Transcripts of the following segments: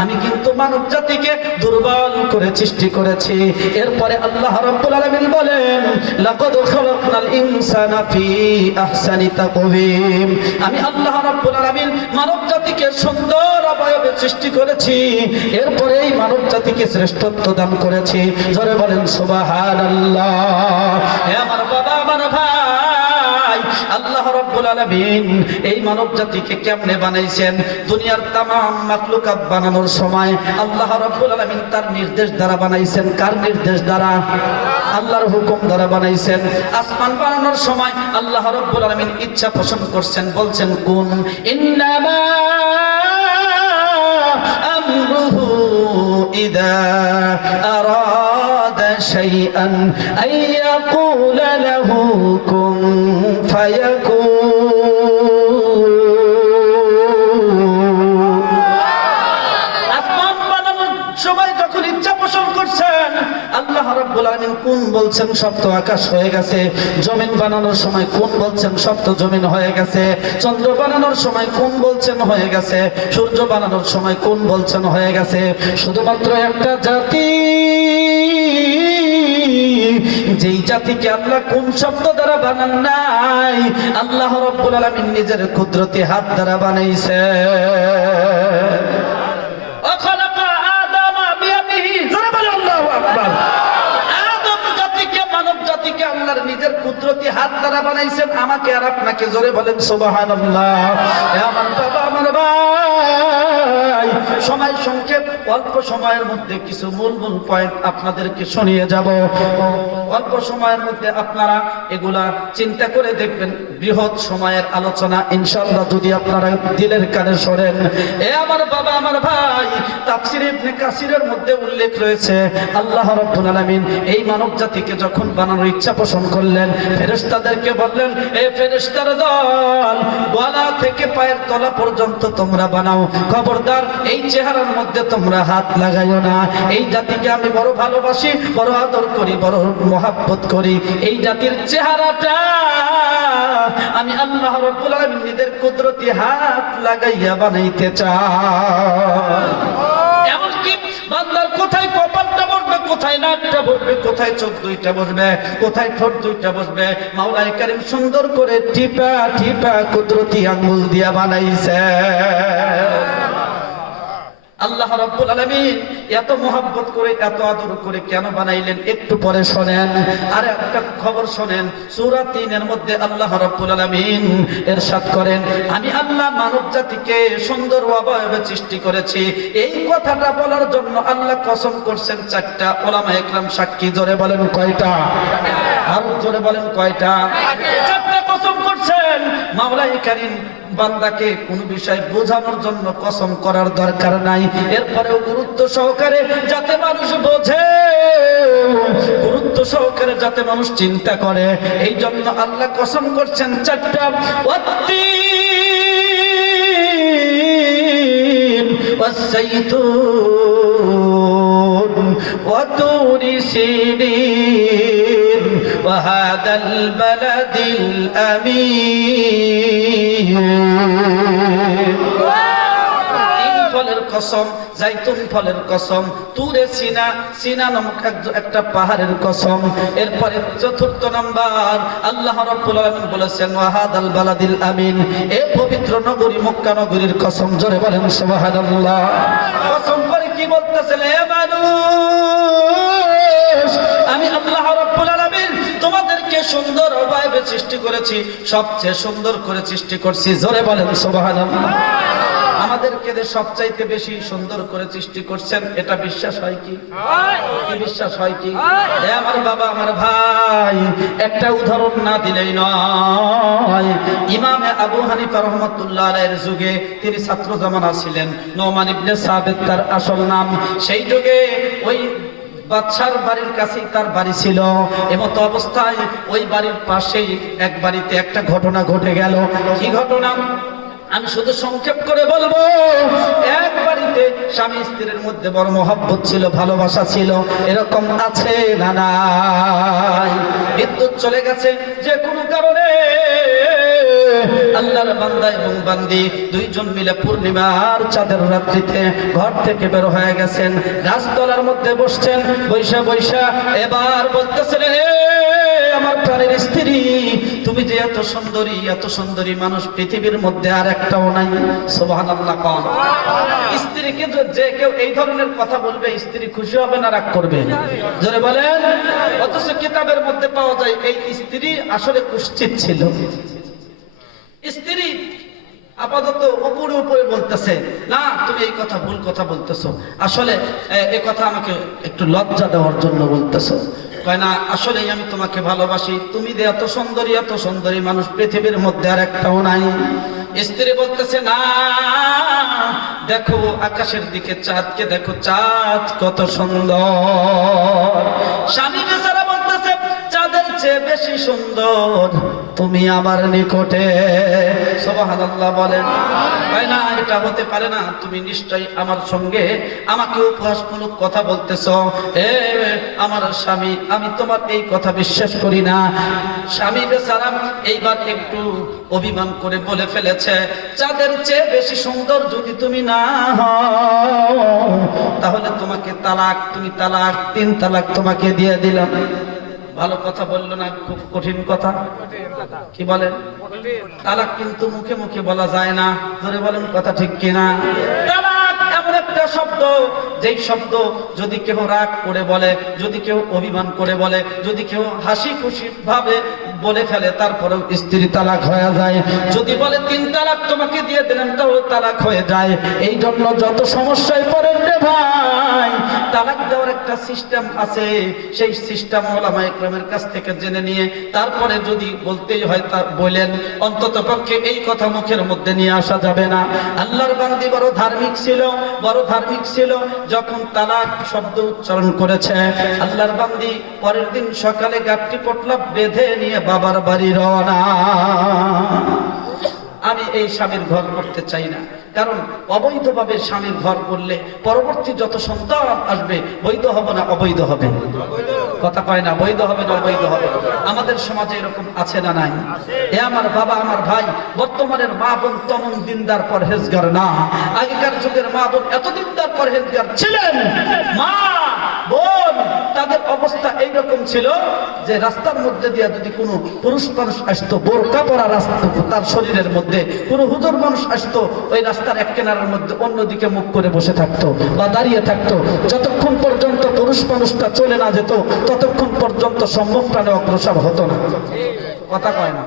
আমি কিন্তু মানব জাতিকে দুর্বল করে সৃষ্টি করেছি। এরপরে আল্লাহ রাব্বুল আলামিন বলেন, লাকাদ খালাকনাল ইনসানা ফি আহসানি তাকওয়িম। আমি আল্লাহ রাব্বুল আলামিন মানব জাতিকে সুন্দর অবয়বে সৃষ্টি করেছি। এরপরে এই মানব জাতিকে শ্রেষ্ঠত্ব দান করেছি। জোরে বলেন, সুবহানাল্লাহ। হে আমার আলামিন, এই মানব জাতিকে কেমনে বানাইছেন? দুনিয়ার তামাম মাখলুকাত বানানোর সময় আল্লাহ রাব্বুল আলামিন তার নির্দেশ দ্বারা বানাইছেন। কার নির্দেশ দ্বারা? আল্লাহর হুকুম দ্বারা বানাইছেন। আসমান বানানোর সময় আল্লাহ রাব্বুল আলামিন ইচ্ছা পোষণ করছেন, বলছেন, কোন ইন্নামা আমরুহু ইদা আরাদা শাইআন আন ইয়াকুলা রাব্বুল আলামিন কোন বলছেন সপ্ত আকাশ হয়ে গেছে। জমিন বানানোর সময় কোন বলছেন সপ্ত জমিন হয়ে গেছে। চন্দ্র বানানোর সময় কোন বলছেন হয়ে গেছে। সূর্য বানানোর সময় কোন বলছেন হয়ে গেছে। শুধুমাত্র একটা জাতি, যেই জাতিকে আল্লাহ কোন শব্দ দ্বারা বানান নাই, আল্লাহ রব্বুল আলামিন নিজের কুদরতি হাত দ্বারা বানাইছে। কুদরতি হাত দ্বারা বানাইছেন, আমাকে আর আপনাকে জোরে বলেন, সুবহানাল্লাহ। এ আমার বাবা, আমার ভাই সময় সংক্ষেপ, অল্প সময়ের মধ্যে কিছু মূল মূল পয়েন্ট আপনাদেরকে শুনিয়ে যাব। অল্প সময়ের মধ্যে আপনারা এগুলা চিন্তা করে দেখবেন, বৃহৎ সময়ের আলোচনা ইনশাআল্লাহ যদি আপনারা দিলের কানে সরেন এ আমার বাবা, আমার ভাই, তাফসির ইবনে কাসিরের মধ্যে উল্লেখ রয়েছে, আল্লাহ রাব্বুল আলামিন এই মানব জাতিকে যখন বানানোর ইচ্ছা পোষণ করলেন, ফেরেশতাদেরকে বললেন, এ ফেরেশতার দল, গলা থেকে পায়ের তলা পর্যন্ত তোমরা বানাও। খবরদার, এই চেহারার মধ্যে তোমরা হাত লাগাইও না। এই জাতিকে আমি বড় ভালোবাসি, বড় আদর করি, বড় মহাব্বত করি। এই জাতির চেহারাটা আমি আল্লাহ রাব্বুল আলামিন নিজের কুদরতি হাত লাগাইয়া বানাইতে চাই। এমনকি বান্দার কোথায় কপালটা বসবে কোথায় নাকটা বসবে কোথায় চোখ দুইটা বসবে, কোথায় ঠোঁট দুইটা বসবে মাওলাই কারিম সুন্দর করে টিপা টিপা কুদরতি আঙ্গুল দিয়া বানাইছে। আল্লাহ রাব্বুল আলামিন এত মোহাব্বত করে, এত আদর করে কেন বানাইলেন একটু পরে শোনেন। আর একটা খবর শোনেন, সূরা 3 এর মধ্যে আল্লাহ রাব্বুল আলামিন ইরশাদ করেন, আমি আল্লাহ মানব জাতিকে সুন্দর অবয়বে সৃষ্টি করেছি। এই কথাটা বলার জন্য আল্লাহ কসম করছেন চারটা ওলামা একরাম সাক্ষী, জোরে বলেন কয়টা? আর জোরে বলেন কয়টা? কসম করছেন মাওলাই কারীম বান্দাকে কোন বিষয় বোঝানোর জন্য কসম করার দরকার নাই এরপরেও গুরুত্ব সহকারে যাতে মানুষ বোঝে গুরুত্ব সহকারে যাতে মানুষ চিন্তা করে এই জন্য আল্লাহ কসম করছেন চারটা والتين والزيتون وطور سينين وهذا البلد الأمين তিন ফলের কসম জাইতুন ফলের কসম তুরে সিনা সিনা নামক এক- একটা পাহাড়ের কসম এরপরে চতুর্থ নাম্বার আল্লাহ রাব্বুল আলামিন বলেছেন ওয়াহাদাল বালাদিল আমিন এ পবিত্র নগরী মক্কা নগরীর কসম জোরে বলেন সুবহানাল্লাহ কসম করে কি বলতেছেন এ মানুষ আমি আল্লাহ রাব্বুল আলামিন তোমাদেরকে সুন্দর অবয়বে সৃষ্টি করেছি সবচেয়ে সুন্দর করে সৃষ্টি করছি। জোরে বলেন সুবহানাল্লাহ। আমাদেরকে সবচাইতে বেশি সুন্দর করে সৃষ্টি করছেন এটা বিশ্বাস হয় কি? বিশ্বাস হয় কি? আমার বাবা আমার ভাই একটা উদাহরণ না দিলেই নয়। ইমামে আবু হানিফা রহমতুল্লাহ যুগে তিনি ছাত্র জামানা ছিলেন। নোমান ইবনে তার আসল নাম। সেই যুগে ওই বাদশার বাড়ির কাছেই তার বাড়ি ছিল। এমতো অবস্থায় ওই বাড়ির পাশেই এক বাড়িতে একটা ঘটনা ঘটে গেল। কি ঘটনা? আমি শুধু সংক্ষেপ করে বলব, এক বাড়িতে স্বামী স্ত্রীর মধ্যে বড় মহব্বত ছিল, ভালোবাসা ছিল। এরকম আছে না নাই? বিদ্যুৎ চলে গেছে যে কোনো কারণে। আল্লাহর বান্দা এবং বান্দি দুইজন মিলে পূর্ণিমার চাঁদের রাত্রিতে ঘর থেকে বের হয়ে গেছেন। গাছতলার মধ্যে বসছেন। বৈশা বৈশা, এবার বলতেছেন আমার প্রাণের স্ত্রী, তুমি যে এত সুন্দরী এত সুন্দরী মানুষ পৃথিবীর মধ্যে আর একটাও নাই। সোবাহান আল্লাহ কন। স্ত্রীকে যে- কেউ এই ধরনের কথা বলবে, স্ত্রী খুশি হবে না রাগ করবে? জোরে বলেন। অথচ কিতাবের মধ্যে পাওয়া যায়, এই স্ত্রী আসলে কুশ্চিত ছিল। স্ত্রী আপাতত উপরে উপরে বলতেছে, না, তুমি এই কথা ভুল কথা বলতেছো। আসলে এ- কথা আমাকে একটু লজ্জা দেওয়ার জন্য বলতেছো। কয়, না, আসলেই আমি তোমাকে ভালোবাসি। তুমি যে এত সুন্দরী এত সুন্দরী মানুষ পৃথিবীর মধ্যে আর একটাও নাই। স্ত্রী বলতেছে, না, দেখো আকাশের দিকে চাঁদকে, দেখো চাঁদ কত সুন্দর। স্বামী বেচারা বলতেছে, চাঁদের চেয়ে বেশি সুন্দর। তুমি আমার নিকটে। বলেন। তুমি আমার সঙ্গে আমাকে কথা বলতেছ। আমার এই কথা বিশ্বাস করি না। স্বামী এইবার একটু অভিমান করে বলে ফেলেছে, চাঁদের চেয়ে বেশি সুন্দর যদি তুমি না হও, তাহলে তোমাকে তালাক, তুমি তালাক, তিন তালাক তোমাকে দিয়ে দিলাম। ভালো কথা বলল না, খুব কঠিন কথা। কি বলেন? তালাক কিন্তু মুখে মুখে বলা যায় না ধরে বলেন কথা ঠিক কিনা? এমন একটা শব্দ, যেই শব্দ যদি কেউ রাগ করে বলে, যদি কেউ অভিমান করে বলে, যদি কেউ হাসি বলে ফেলে, তারপরেও স্ত্রী তালাক হয়ে যায়। যদি বলে, তিন তালাক তোমাকে দিয়ে দিলেন তাহলে তালাক হয়ে যায়। এই জন্য যত সমস্যায় পড়েন রে ভাই তালাক দেওয়ার একটা সিস্টেম আছে, সেই সিস্টেম ওলামা ইকরামের কাছ থেকে জেনে নিয়ে তারপরে যদি বলতেই হয় তা বলেন, অন্তত পক্ষে এই কথা মুখের মধ্যে নিয়ে আসা যাবে না। আল্লাহর বান্দি বড় ধার্মিক ছিল, বড় ধার্মিক ছিল, যখন তালাক শব্দ উচ্চারণ করেছে, আল্লাহর বান্দি পরের দিন সকালে গাঠটি পটলা বেঁধে নিয়ে বাবার বাড়ি রওনা। আমি এই স্বামীর ঘর করতে চাই না। কারণ অবৈধভাবে স্বামীর ঘর করলে পরবর্তী যত সন্তান আসবে, বৈধ হবে না অবৈধ হবে? কথা কয় না, বৈধ হবে না অবৈধ হবে? আমাদের সমাজে এরকম আছে না নাই? এ আমার বাবা, আমার ভাই, বর্তমানের মা বোন তমন দিনদার পরহেজগার না। আগেকার যুগের মা বোন এত দিনদার পরহেজগার ছিলেন। মা বোন তাদের অবস্থা এইরকম ছিল যে রাস্তার মধ্যে দিয়ে যদি কোনো পুরুষ মানুষ আসতো, বোরকা পরা রাস্তা, তার শরীরের মধ্যে কোনো হুজুর মানুষ আসতো, ওই রাস্তার এক কেনারের মধ্যে অন্যদিকে মুখ করে বসে থাকতো বা দাঁড়িয়ে থাকতো। যতক্ষণ পর্যন্ত পুরুষ মানুষটা চলে না যেত, ততক্ষণ পর্যন্ত সম্মুখ প্রাণে অগ্রসর হতো না। কথা কয় না?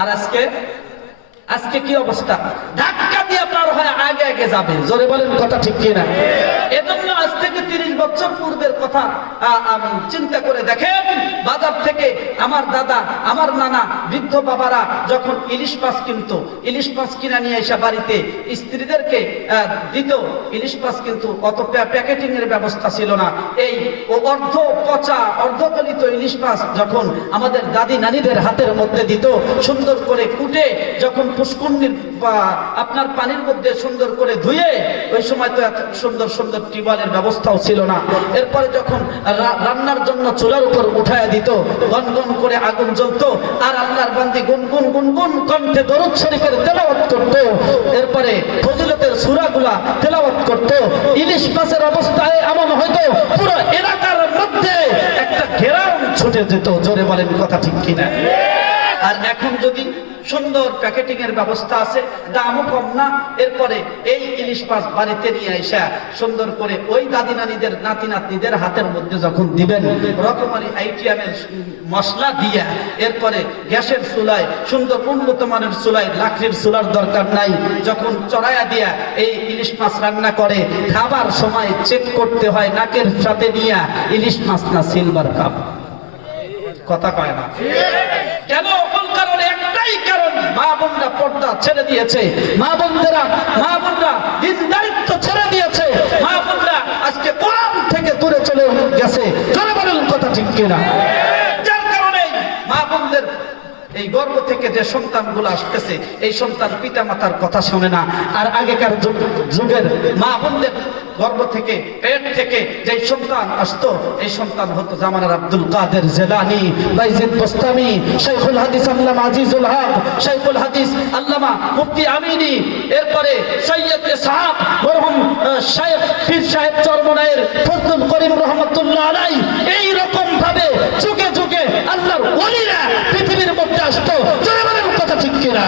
আর আজকে? আজকে কি অবস্থা? ধাক্কা আগে আগে যাবে জোরে বলেন, কথা ঠিক কিনা? এজন্য আজ থেকে তিরিশ বছর পূর্বের কথা আমি চিন্তা করে দেখেন, বাজার থেকে আমার দাদা, আমার নানা, বৃদ্ধ বাবারা যখন ইলিশ মাছ কিনতো, ইলিশ মাছ কিনা নিয়ে এসে বাড়িতে স্ত্রীদেরকে দিত। ইলিশ মাছ কিন্তু অত প্যাকেটিং এর ব্যবস্থা ছিল না। এই অর্ধ পচা অর্ধগলিত ইলিশ মাছ যখন আমাদের দাদি নানিদের হাতের মধ্যে দিত, সুন্দর করে কুটে, যখন পুষ্কুন্নির বা, আপনার পানির মধ্যে সুন্দর করে ধুয়ে ওই সময় তো এত সুন্দর সুন্দর টিউবওয়েলের ব্যবস্থাও ছিল না। এরপরে যখন রান্নার জন্য চুলার উপর উঠায় দিত গনগন করে আগুন জ্বলতো, আর আল্লাহর বান্দি গুনগুন গুনগুন কণ্ঠে দরুদ শরীফের তেলাওয়াত করতো। এরপরে ফজিলতের সূরাগুলা তেলাওয়াত করতো। ইলিশ মাছের অবস্থায় এমন হয়তো পুরো এলাকার মধ্যে একটা ঘেরাও ছুটে যেত। জোরে বলেন কথা ঠিক কিনা? আর এখন যদি সুন্দর প্যাকেটিং এর ব্যবস্থা আছে দামও কম না এরপরে এই ইলিশ মাছ বাড়িতে নিয়ে এসে সুন্দর করে ওই দাদি নানিদের নাতি নাতনিদের হাতের মধ্যে যখন দিবেন রকমারি আইটিএমের মশলা দিয়া এরপরে গ্যাসের চুলায় সুন্দর উন্নত মানের চুলায় লাকড়ির চুলার দরকার নাই যখন চড়াইয়া দিয়া এই ইলিশ মাছ রান্না করে খাবার সময় চেক করতে হয় নাকের সাথে নিয়ে ইলিশ মাছ না সিলভার কাপ কথা কয় না। কেন? পর্দা ছেড়ে দিয়েছে। মা বোনরা আজকে থেকে দূরে চলে গেছে। বলেন, কথা যার কারণে মা বোনদের এই থেকে যে আসতেছে, এই সন্তান পিতা মাতার কথা শোনে না। আর আগেকার যুগ- যুগের মা বোনদের গর্ব থেকে, পেট থেকে যে সন্তান আসতো, এই সন্তান হতো জামানার আব্দুল কাদের জেলানি, বাইজিদ বস্তামি শেখুল হাদিস আল্লামা আজিজুল হক শেখুল হাদিস আল্লামা মুফতি আমিনি, এরপরে সৈয়দ সাহাব মরহুম শেখ পীর সাহেব চরমনায়ের ফজলুল করিম রহমতুল্লাহ আলাই এই রকম ভাবে যুগে যুগে আল্লাহর ওলিরা পৃথিবীর মধ্যে আসতো। জোরে কথা ঠিক কিনা?